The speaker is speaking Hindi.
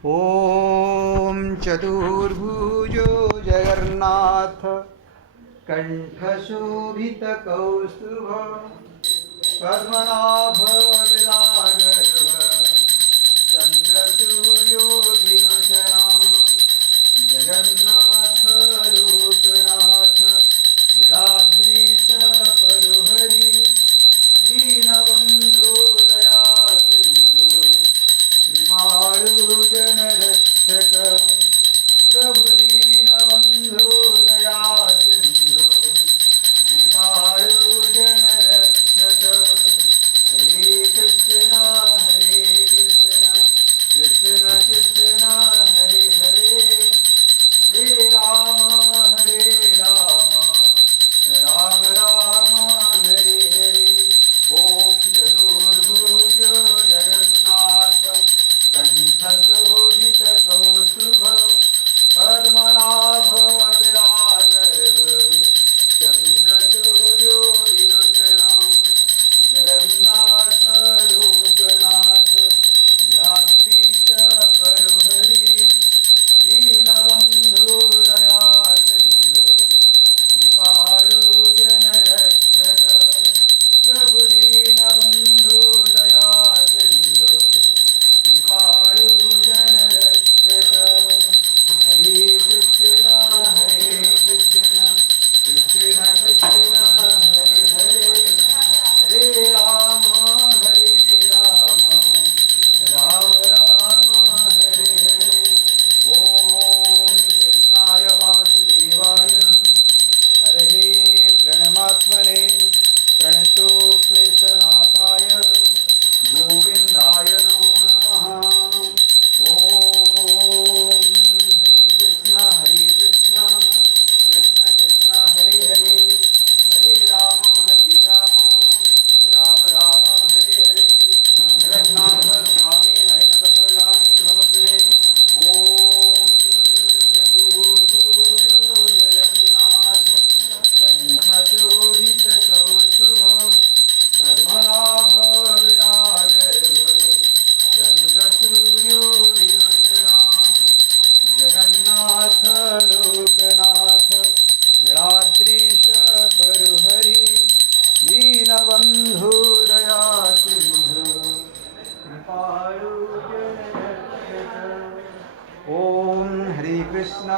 ॐ चतुर्भुजो जगन्नाथ कण्ठशोभितकौस्तुभ पद्मनाभ विरागर चन्द्रसूर्यो विलोचना जगन्नाथ लोकनाथ नीलाद्रीश परुहरि दीनबन्धो दया सिन्धु कृपाळु जनरक्षक प्रभु दीनबन्धो दया सिन्धु कृपाळु जनरक्षक हरे कृष्ण कृष्ण कृष्ण हरे हरे हरे राम राम राम हरे हरे ॐ चतुर्भुज जगन्नाथ कण्ठशोभितकौस्तुभ पद्मनाभ विरागर चन्द्रसूर्यो विलोचना जगन्नाथ लोकनाथ नीलाद्रीश परुहरि दीनबन्धो दया सिन्धु कृपाळु जनरक्षक प्रभु दीनबन्धो दया सिन्धु कृपाळु जनरक्षक हरे कृष्ण कृष्ण कृष्ण हरे हरे हरे राम राम राम हरे हरे ॐ कृष्णाय वासुदेवाय हरे प्रणमात्मने प्रणतो क्लेशनाशाय गोविन्दाय नमो नमः ॐ हरे कृष्ण कृष्ण कृष्ण हरे हरे हरे राम राम राम हरे हरे जगन्नाथ स्वामी नयनपथगामी भवद्वे ॐ चतुर्भुजो जगन्नाथ कण्ठशोभितकौस्तुभ पद्मनाभ विरागर चन्द्रसूर्यो विलोचना जगन्नाथ लोकनाथ नीलाद्रीश परुहरि दीनबन्धो दया सिन्धु कृपाळु जनरक्षक ॐ हरे कृष्ण